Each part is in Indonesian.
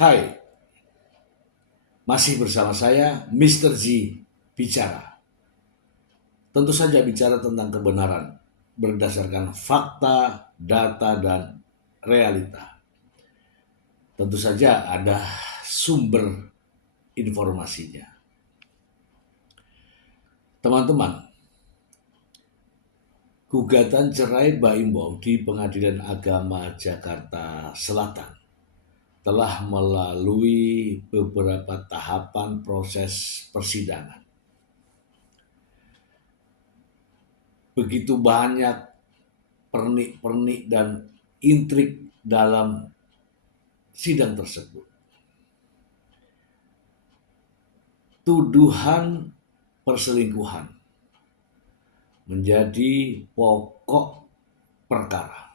Hai, masih bersama saya Mr. Z bicara. Tentu saja bicara tentang kebenaran berdasarkan fakta, data, dan realita. Tentu saja ada sumber informasinya. Teman-teman, gugatan cerai Baim Wong di Pengadilan Agama Jakarta Selatan telah melalui beberapa tahapan proses persidangan. Begitu banyak pernik-pernik dan intrik dalam sidang tersebut. Tuduhan perselingkuhan menjadi pokok perkara.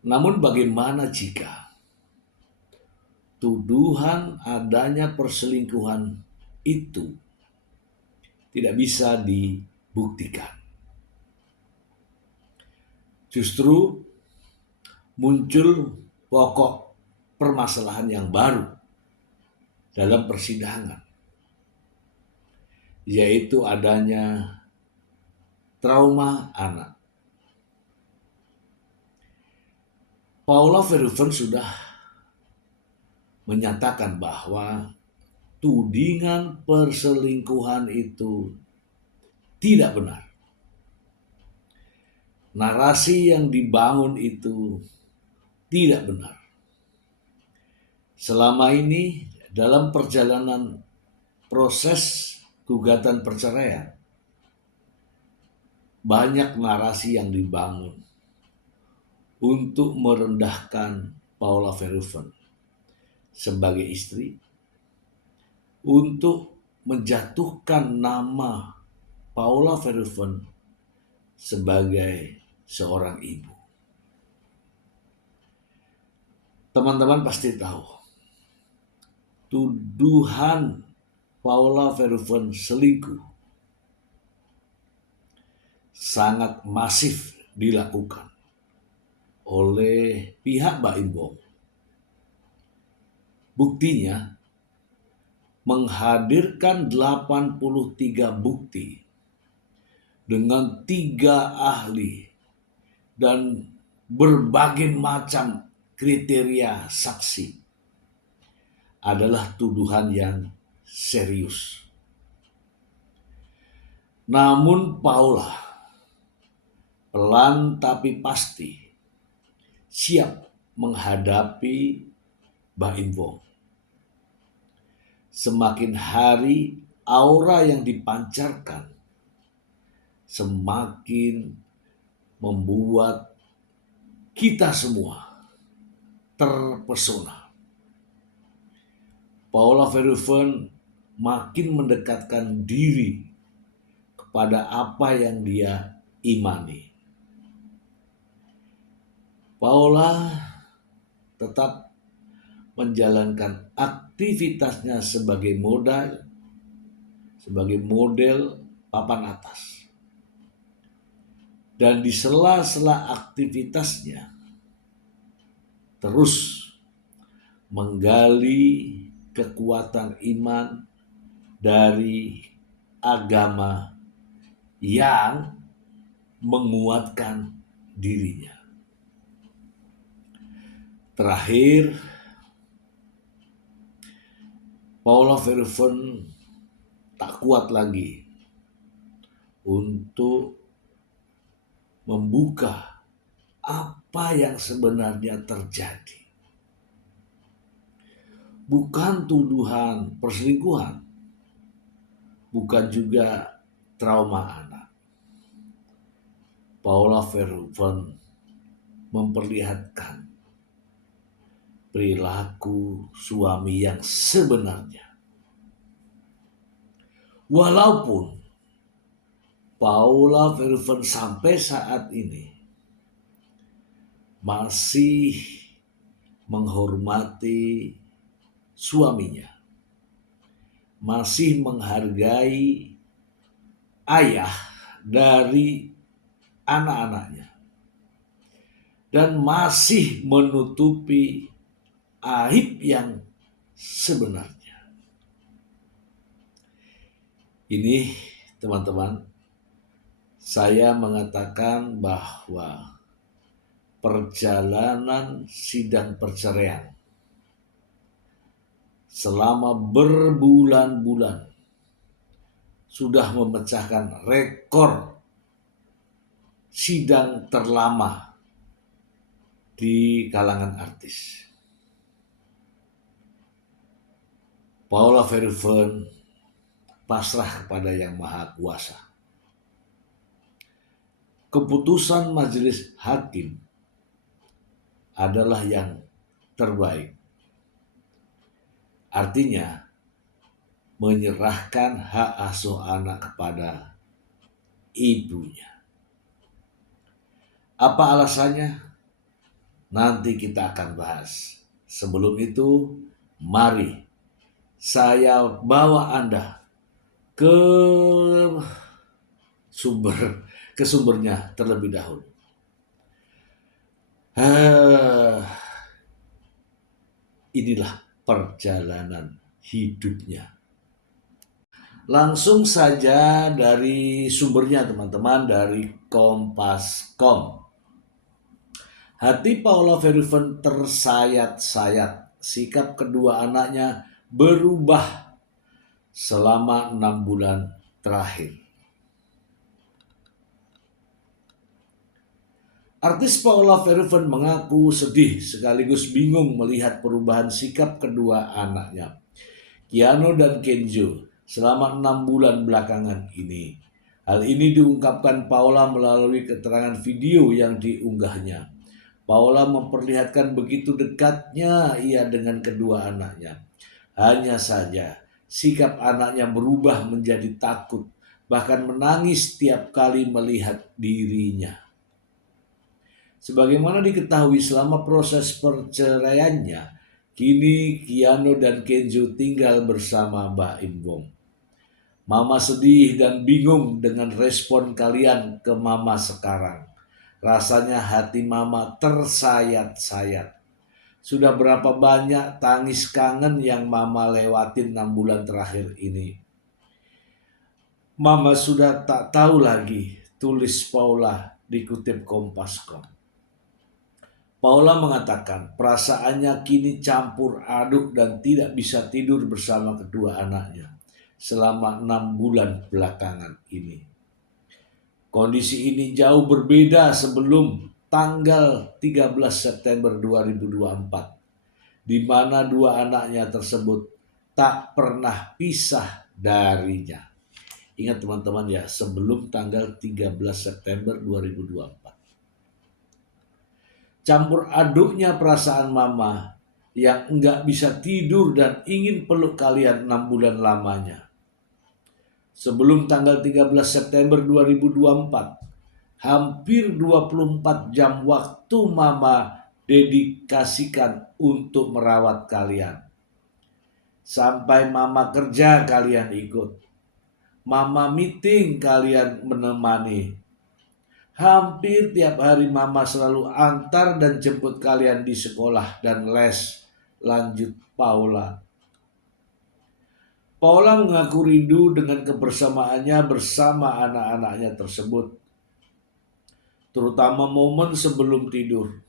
Namun bagaimana jika tuduhan adanya perselingkuhan itu tidak bisa dibuktikan? Justru muncul pokok permasalahan yang baru dalam persidangan, yaitu adanya trauma anak. Paula Verhoeven sudah menyatakan bahwa tudingan perselingkuhan itu tidak benar. Narasi yang dibangun itu tidak benar. Selama ini dalam perjalanan proses gugatan perceraian, banyak narasi yang dibangun untuk merendahkan Paula Verhoeven sebagai istri, untuk menjatuhkan nama Paula Verhoeven sebagai seorang ibu. Teman-teman pasti tahu, tuduhan Paula Verhoeven selingkuh sangat masif dilakukan oleh pihak Baim Wong. Buktinya menghadirkan 83 bukti dengan 3 ahli dan berbagai macam kriteria saksi adalah tuduhan yang serius. Namun Paula pelan tapi pasti siap menghadapi Baim Wong. Semakin hari aura yang dipancarkan semakin membuat kita semua terpesona. Paula Verhoeven makin mendekatkan diri kepada apa yang dia imani. Paula tetap menjalankan aktivitasnya sebagai model papan atas. Dan di sela-sela aktivitasnya terus menggali kekuatan iman dari agama yang menguatkan dirinya. Terakhir, Paula Verhoeven tak kuat lagi untuk membuka apa yang sebenarnya terjadi. Bukan tuduhan perselingkuhan, bukan juga trauma anak. Paula Verhoeven memperlihatkan perilaku suami yang sebenarnya. Walaupun Paula Verhoeven sampai saat ini masih menghormati suaminya, masih menghargai ayah dari anak-anaknya, dan masih menutupi aib yang sebenarnya. Ini teman-teman, saya mengatakan bahwa perjalanan sidang perceraian selama berbulan-bulan sudah memecahkan rekor sidang terlama di kalangan artis. Paula Verhoeven pasrah kepada Yang Maha Kuasa. Keputusan majelis hakim adalah yang terbaik. Artinya, menyerahkan hak asuh anak kepada ibunya. Apa alasannya? Nanti kita akan bahas. Sebelum itu, mari saya bawa Anda ke sumbernya terlebih dahulu. Inilah perjalanan hidupnya. Langsung saja dari sumbernya teman-teman, dari Kompas.com. Hati Paula Verhoeven tersayat-sayat. Sikap kedua anaknya berubah selama 6 bulan terakhir. Artis Paula Verhoeven mengaku sedih sekaligus bingung melihat perubahan sikap kedua anaknya, Keanu dan Kenzo, selama 6 bulan belakangan ini. Hal ini diungkapkan Paula melalui keterangan video yang diunggahnya. Paula memperlihatkan begitu dekatnya ia dengan kedua anaknya. Hanya saja sikap anaknya berubah menjadi takut, bahkan menangis setiap kali melihat dirinya. Sebagaimana diketahui selama proses perceraiannya, kini Keanu dan Kenzo tinggal bersama Mbak Im Wong. Mama sedih dan bingung dengan respon kalian ke mama sekarang. Rasanya hati mama tersayat-sayat. Sudah berapa banyak tangis kangen yang mama lewatin 6 bulan terakhir ini. Mama sudah tak tahu lagi, tulis Paula dikutip Kompas.com. Paula mengatakan perasaannya kini campur aduk dan tidak bisa tidur bersama kedua anaknya selama 6 bulan belakangan ini. Kondisi ini jauh berbeda sebelum tanggal 13 September 2024, di mana dua anaknya tersebut tak pernah pisah darinya. Ingat teman-teman ya, sebelum tanggal 13 September 2024. Campur aduknya perasaan mama yang enggak bisa tidur dan ingin peluk kalian 6 bulan lamanya. Sebelum tanggal 13 September 2024, hampir 24 jam waktu mama dedikasikan untuk merawat kalian. Sampai mama kerja kalian ikut. Mama meeting kalian menemani. Hampir tiap hari mama selalu antar dan jemput kalian di sekolah dan les. Lanjut Paula. Paula mengaku rindu dengan kebersamaannya bersama anak-anaknya tersebut, terutama momen sebelum tidur,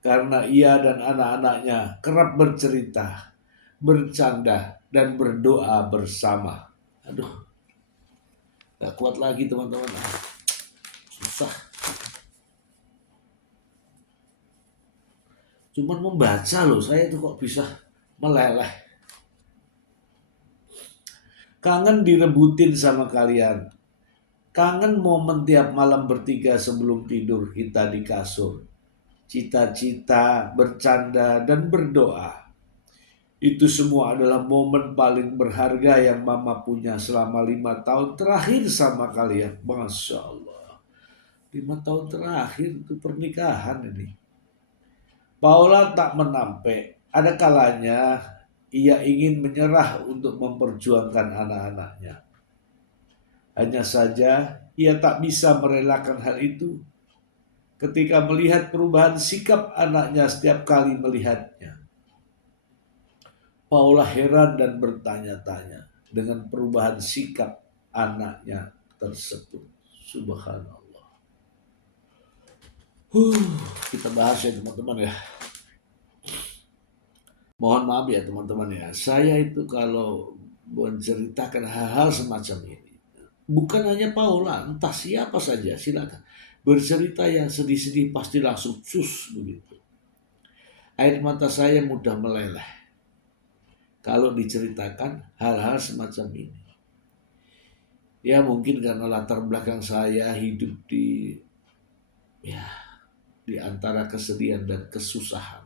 karena ia dan anak-anaknya kerap bercerita, bercanda, dan berdoa bersama. Aduh, gak kuat lagi teman-teman, susah. Cuman membaca loh, saya tuh kok bisa meleleh. Kangen direbutin sama kalian. Kangen momen tiap malam bertiga sebelum tidur kita di kasur. Cita-cita, bercanda, dan berdoa. Itu semua adalah momen paling berharga yang mama punya selama 5 tahun terakhir sama kalian. Masya Allah. 5 tahun terakhir itu pernikahan ini. Paula tak menampik. Ada kalanya ia ingin menyerah untuk memperjuangkan anak-anaknya. Hanya saja ia tak bisa merelakan hal itu ketika melihat perubahan sikap anaknya setiap kali melihatnya. Paula heran dan bertanya-tanya dengan perubahan sikap anaknya tersebut. Subhanallah. Kita bahas ya teman-teman ya. Mohon maaf ya teman-teman ya. Saya itu kalau menceritakan hal-hal semacam ini, bukan hanya Paula, entah siapa saja, silakan. Bercerita yang sedih-sedih pasti langsung cus begitu. Air mata saya mudah meleleh kalau diceritakan hal-hal semacam ini. Ya mungkin karena latar belakang saya hidup ya di antara kesedihan dan kesusahan.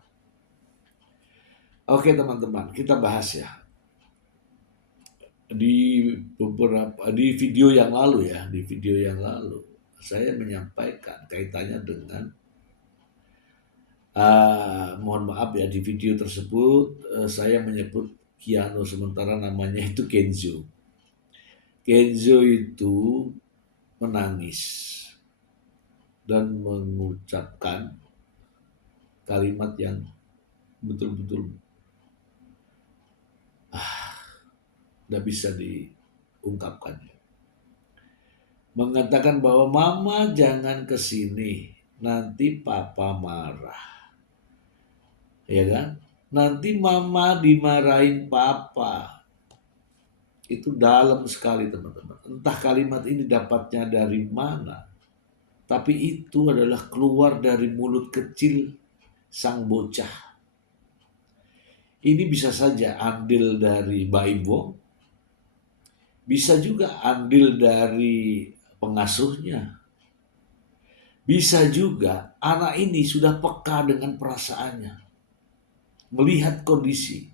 Oke teman-teman, kita bahas ya. Di video yang lalu ya, di video yang lalu saya menyampaikan kaitannya dengan mohon maaf ya, di video tersebut saya menyebut Keanu sementara namanya itu Kenzo. Kenzo itu menangis dan mengucapkan kalimat yang betul-betul tidak bisa diungkapkan. Mengatakan bahwa mama jangan kesini, nanti papa marah. Ya kan? Nanti mama dimarahin papa. Itu dalam sekali teman-teman. Entah kalimat ini dapatnya dari mana. Tapi itu adalah keluar dari mulut kecil sang bocah. Ini bisa saja andil dari Mbak Ibu, bisa juga andil dari pengasuhnya. Bisa juga anak ini sudah peka dengan perasaannya, melihat kondisi.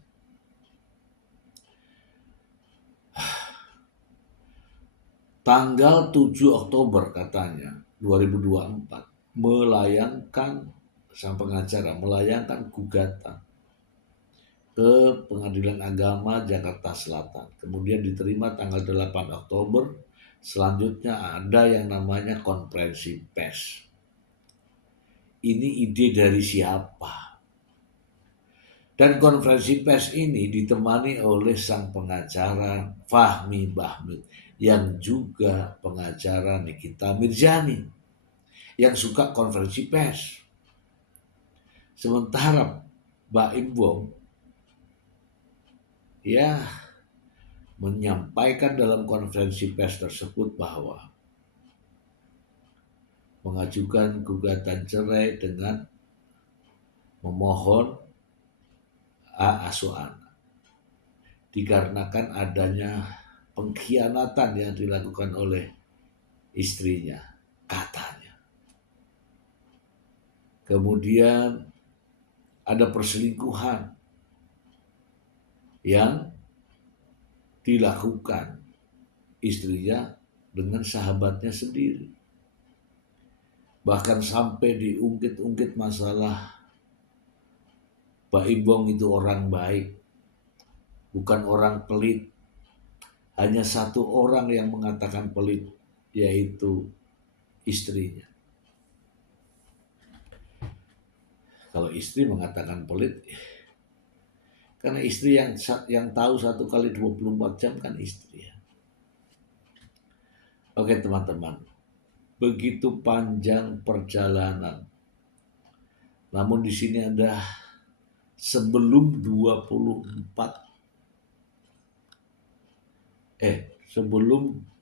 Tanggal 7 Oktober katanya 2024 melayangkan sang pengacara melayangkan gugatan ke Pengadilan Agama Jakarta Selatan. Kemudian diterima tanggal 8 Oktober. Selanjutnya ada yang namanya konferensi pers. Ini ide dari siapa? Dan konferensi pers ini ditemani oleh sang pengacara Fahmi Bahmid yang juga pengacara Nikita Mirzani yang suka konferensi pers. Sementara Mbak Imbong ya menyampaikan dalam konferensi pers tersebut bahwa mengajukan gugatan cerai dengan memohon asuh anak dikarenakan adanya pengkhianatan yang dilakukan oleh istrinya katanya. Kemudian ada perselingkuhan yang dilakukan istrinya dengan sahabatnya sendiri. Bahkan sampai diungkit-ungkit masalah Mbak Imbong itu orang baik, bukan orang pelit. Hanya satu orang yang mengatakan pelit, yaitu istrinya. Kalau istri mengatakan pelit, karena istri yang tahu 1 kali 24 jam kan istri ya. Oke teman-teman, begitu panjang perjalanan. Namun di sini ada sebelum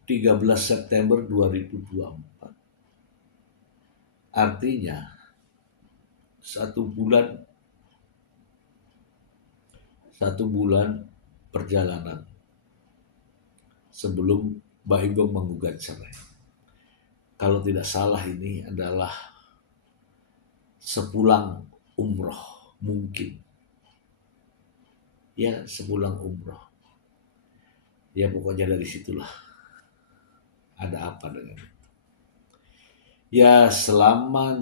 13 September 2024. Artinya 1 bulan perjalanan sebelum Mbak Imbong menggugat cerai. Kalau tidak salah ini adalah sepulang umroh mungkin. Ya sepulang umroh. Ya pokoknya dari situlah ada apa dengan ya selama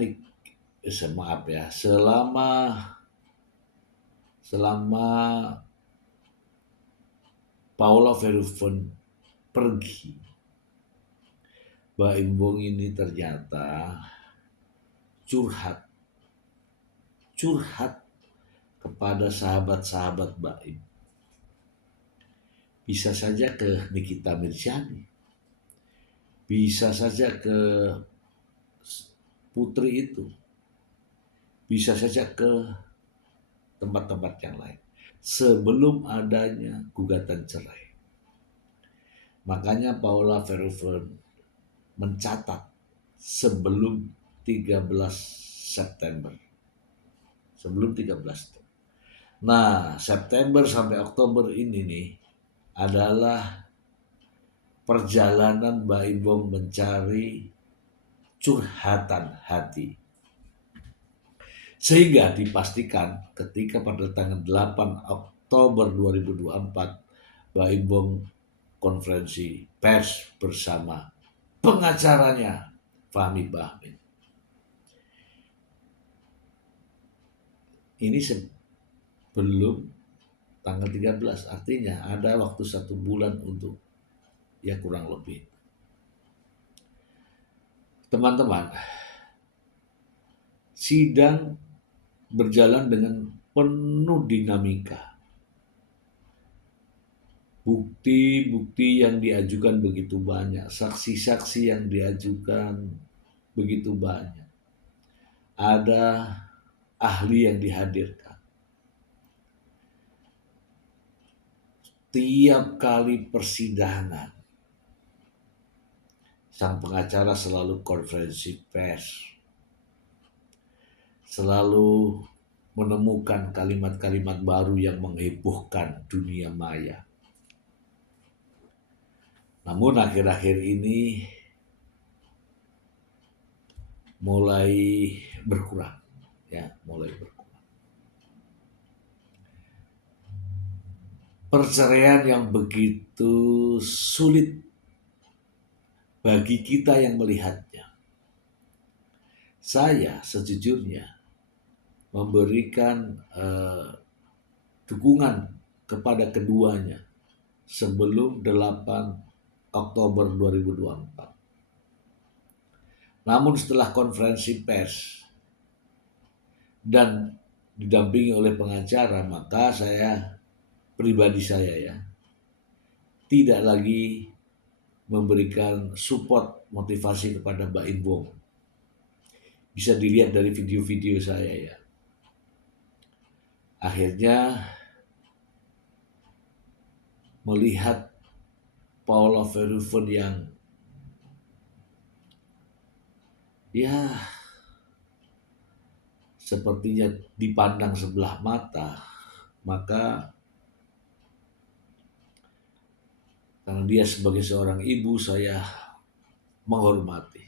Paula Verhoeven pergi, Mbak Imbong ini ternyata curhat kepada sahabat-sahabat Mbak Im. Bisa saja ke Nikita Mirzani, bisa saja ke putri itu, bisa saja ke tempat-tempat yang lain sebelum adanya gugatan cerai. Makanya Paula Verhoeven mencatat sebelum 13 September. Sebelum 13. Nah, September sampai Oktober ini nih adalah perjalanan Mbak Imbong mencari curhatan hati. Sehingga dipastikan ketika pada tanggal 8 Oktober 2024 Mbak Imbong konferensi pers bersama pengacaranya Fahmi Bahmit. Ini sebelum tanggal 13, artinya ada waktu 1 bulan untuk ya kurang lebih. Teman-teman, sidang berjalan dengan penuh dinamika. Bukti-bukti yang diajukan begitu banyak, saksi-saksi yang diajukan begitu banyak. Ada ahli yang dihadirkan. Tiap kali persidangan, sang pengacara selalu konferensi pers, selalu menemukan kalimat-kalimat baru yang menghebohkan dunia maya. Namun akhir-akhir ini mulai berkurang, mulai berkurang. Perceraian yang begitu sulit bagi kita yang melihatnya. Saya sejujurnya memberikan dukungan kepada keduanya sebelum 8 Oktober 2024. Namun setelah konferensi pers dan didampingi oleh pengacara, maka pribadi saya tidak lagi memberikan support motivasi kepada Mbak Imbong. Bisa dilihat dari video-video saya ya. Akhirnya melihat Paula Verhoeven yang sepertinya dipandang sebelah mata, maka karena dia sebagai seorang ibu, saya menghormati.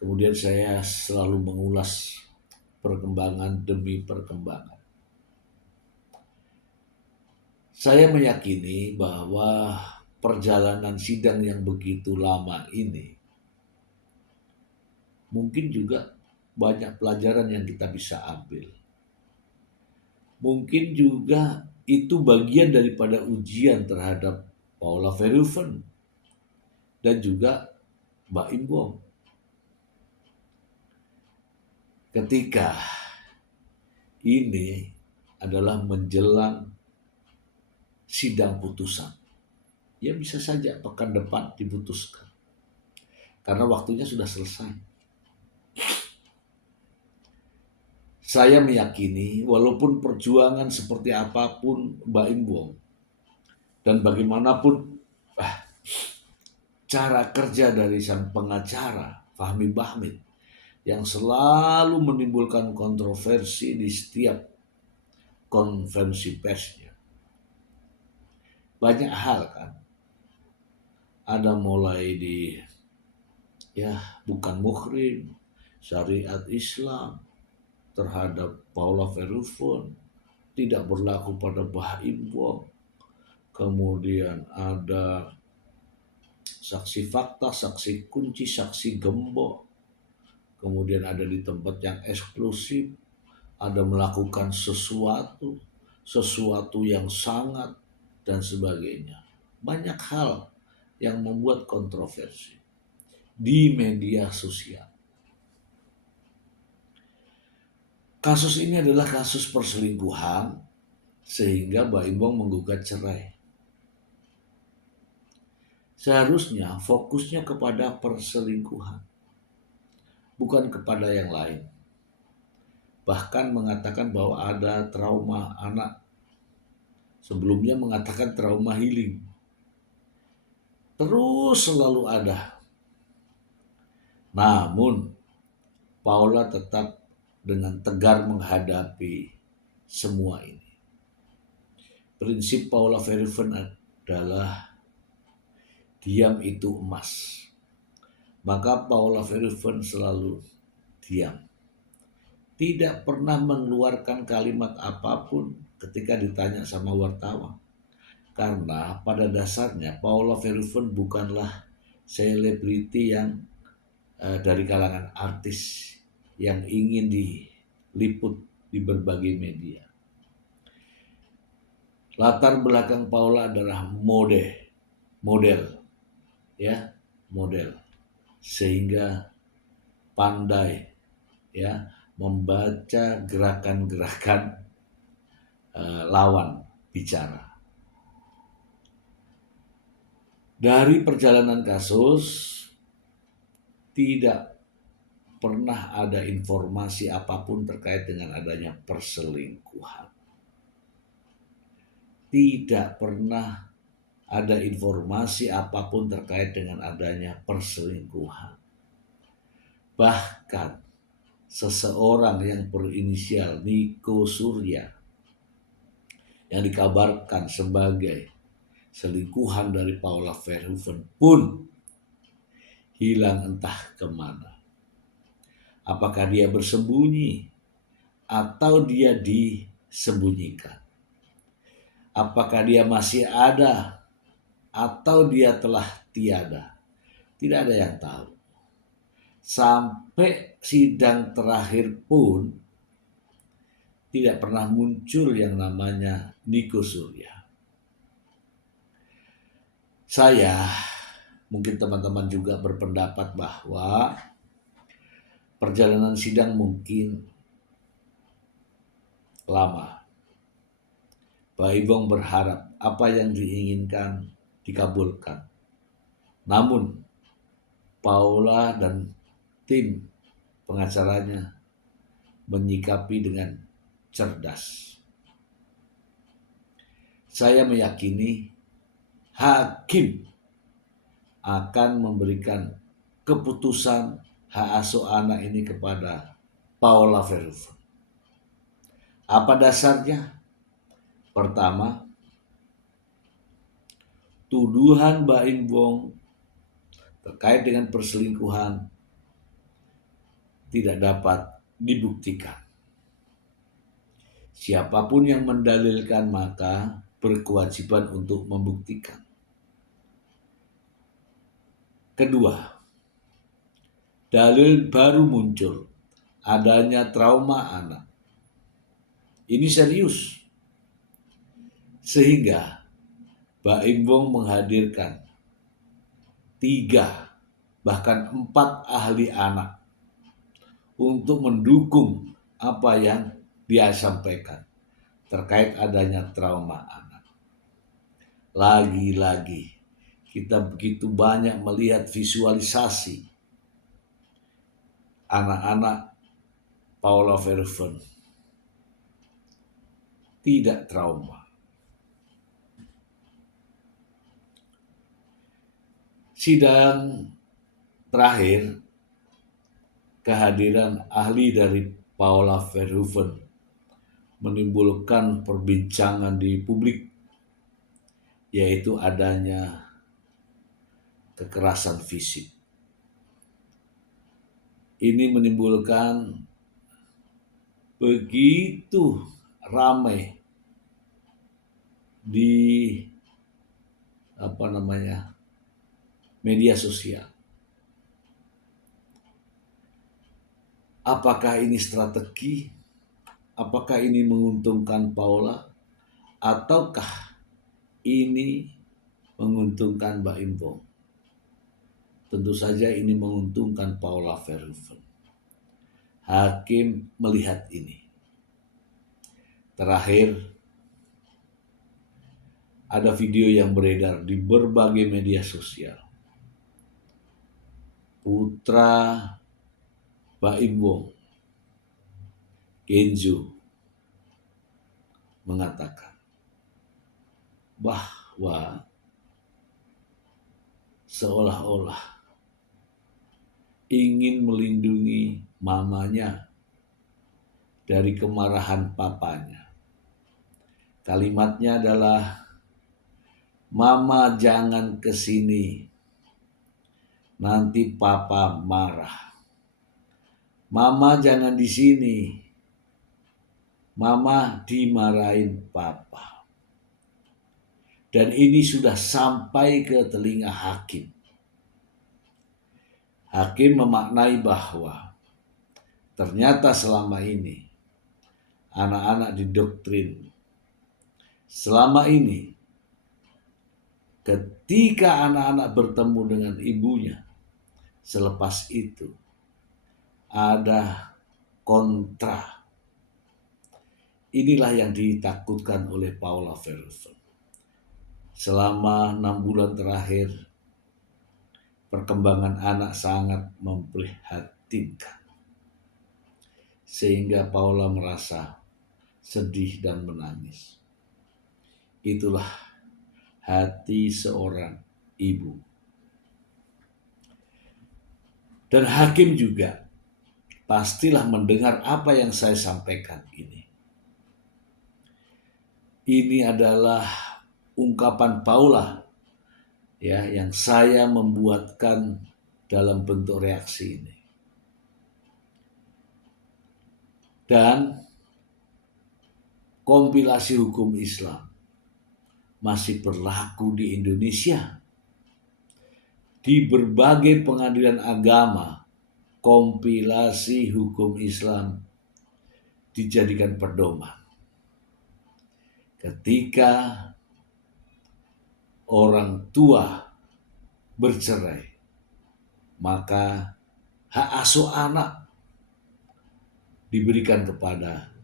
Kemudian saya selalu mengulas perkembangan demi perkembangan. Saya meyakini bahwa perjalanan sidang yang begitu lama ini mungkin juga banyak pelajaran yang kita bisa ambil. Mungkin juga itu bagian daripada ujian terhadap Paula Verhoeven dan juga Mbak Imbong. Ketika ini adalah menjelang sidang putusan, ya bisa saja pekan depan diputuskan karena waktunya sudah selesai. Saya meyakini walaupun perjuangan seperti apapun Mbak Imbong dan bagaimanapun cara kerja dari sang pengacara Fahmi Bahmit yang selalu menimbulkan kontroversi di setiap konferensi persnya. Banyak hal kan. Ada mulai di bukan muhrim, syariat Islam terhadap Paula Verhoeven, tidak berlaku pada Mbah Imbong. Kemudian ada saksi fakta, saksi kunci, saksi gembok. Kemudian ada di tempat yang eksklusif, ada melakukan sesuatu yang sangat dan sebagainya. Banyak hal yang membuat kontroversi di media sosial. Kasus ini adalah kasus perselingkuhan sehingga Mbak Imbong menggugat cerai. Seharusnya fokusnya kepada perselingkuhan, bukan kepada yang lain. Bahkan mengatakan bahwa ada trauma anak. Sebelumnya mengatakan trauma healing. Terus selalu ada. Namun Paula tetap dengan tegar menghadapi semua ini. Prinsip Paula Verhoeven adalah diam itu emas. Maka Paula Verhoeven selalu diam. Tidak pernah mengeluarkan kalimat apapun ketika ditanya sama wartawan. Karena pada dasarnya Paula Verhoeven bukanlah selebriti yang dari kalangan artis yang ingin diliput di berbagai media. Latar belakang Paula adalah model, ya, model, sehingga pandai, ya, membaca gerakan-gerakan lawan bicara. Dari perjalanan kasus tidak pernah ada informasi apapun terkait dengan adanya perselingkuhan. Tidak pernah ada informasi apapun terkait dengan adanya perselingkuhan. Bahkan seseorang yang berinisial Niko Surya yang dikabarkan sebagai selingkuhan dari Paula Verhoeven pun hilang entah kemana. Apakah dia bersembunyi atau dia disembunyikan? Apakah dia masih ada atau dia telah tiada? Tidak ada yang tahu. Sampai sidang terakhir pun tidak pernah muncul yang namanya Niko Surya. Saya, mungkin teman-teman juga berpendapat bahwa perjalanan sidang mungkin lama. Pak Ibong berharap apa yang diinginkan dikabulkan. Namun Paula dan tim pengacaranya menyikapi dengan cerdas. Saya meyakini hakim akan memberikan keputusan hak asuh anak ini kepada Paula Verhoeven. Apa dasarnya? Pertama, tuduhan Baim Wong terkait dengan perselingkuhan tidak dapat dibuktikan. Siapapun yang mendalilkan maka berkewajiban untuk membuktikan. Kedua, dalil baru muncul, adanya trauma anak. Ini serius. Sehingga Baim Wong menghadirkan 3 bahkan 4 ahli anak untuk mendukung apa yang dia sampaikan terkait adanya trauma anak. Lagi-lagi kita begitu banyak melihat visualisasi anak-anak Paula Verhoeven tidak trauma. Sidang terakhir, kehadiran ahli dari Paula Verhoeven menimbulkan perbincangan di publik, yaitu adanya kekerasan fisik. Ini menimbulkan begitu ramai di media sosial. Apakah ini strategi? Apakah ini menguntungkan Paula? Ataukah ini menguntungkan Baim Wong? Tentu saja ini menguntungkan Paula Verhoeven. Hakim melihat ini. Terakhir, Ada video yang beredar di berbagai media sosial. Putra Baim Wong, Kenzo, mengatakan bahwa seolah-olah ingin melindungi mamanya dari kemarahan papanya. Kalimatnya adalah, "Mama jangan kesini, nanti papa marah. Mama jangan di sini, mama dimarahin papa." Dan ini sudah sampai ke telinga hakim. Hakim memaknai bahwa ternyata selama ini anak-anak didoktrin. Selama ini ketika anak-anak bertemu dengan ibunya, selepas itu ada kontra. Inilah yang ditakutkan oleh Paula Verhoeven. Selama 6 bulan terakhir, perkembangan anak sangat memprihatinkan. Sehingga Paula merasa sedih dan menangis. Itulah hati seorang ibu. Dan hakim juga pastilah mendengar apa yang saya sampaikan ini. Ini adalah ungkapan Paula ya, yang saya membuatkan dalam bentuk reaksi ini. Dan kompilasi hukum Islam masih berlaku di Indonesia. Di berbagai pengadilan agama, kompilasi hukum Islam dijadikan pedoman. Ketika orang tua bercerai, maka hak asuh anak diberikan kepada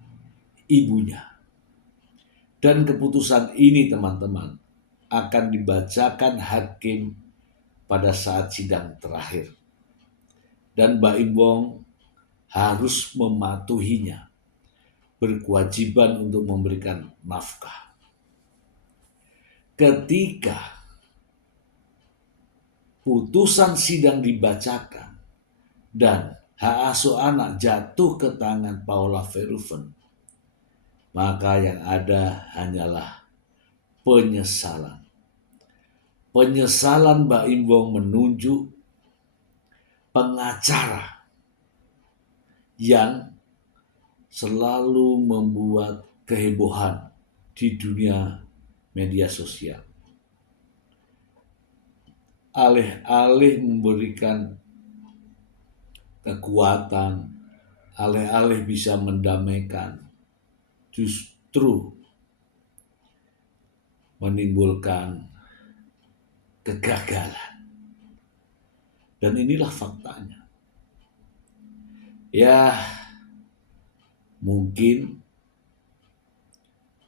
ibunya. Dan keputusan ini, teman-teman, akan dibacakan hakim pada saat sidang terakhir. Dan Baim Wong harus mematuhinya, berkewajiban untuk memberikan nafkah. Ketika putusan sidang dibacakan dan hak asuh anak jatuh ke tangan Paula Verhoeven, maka yang ada hanyalah penyesalan. Penyesalan Baim Wong menunjuk pengacara yang selalu membuat kehebohan di dunia media sosial. Alih-alih memberikan kekuatan, alih-alih bisa mendamaikan, justru menimbulkan kegagalan. Dan inilah faktanya. Ya, mungkin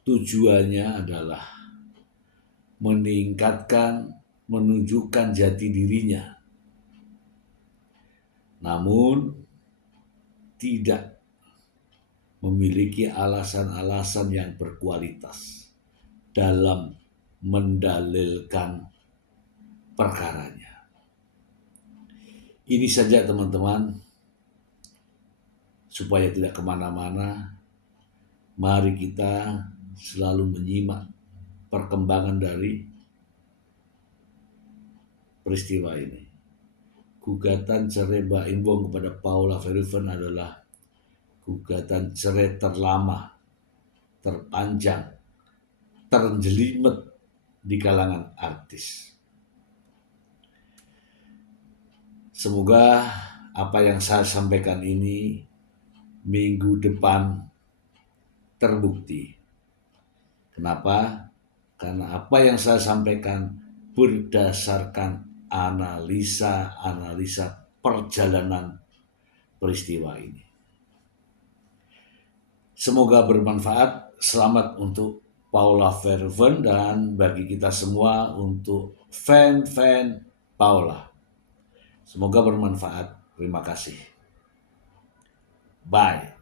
tujuannya adalah menunjukkan jati dirinya. Namun tidak memiliki alasan-alasan yang berkualitas dalam mendalilkan perkaranya. Ini saja, teman-teman, supaya tidak kemana-mana, mari kita selalu menyimak perkembangan dari peristiwa ini. Gugatan cerai Baim Wong kepada Paula Verhoeven adalah gugatan cerai terlama, terpanjang, terjelimet di kalangan artis. Semoga apa yang saya sampaikan ini minggu depan terbukti. Kenapa? Karena apa yang saya sampaikan berdasarkan analisa perjalanan peristiwa ini. Semoga bermanfaat. Selamat untuk Paula Verhoeven dan bagi kita semua untuk fan-fan Paula. Semoga bermanfaat. Terima kasih. Bye.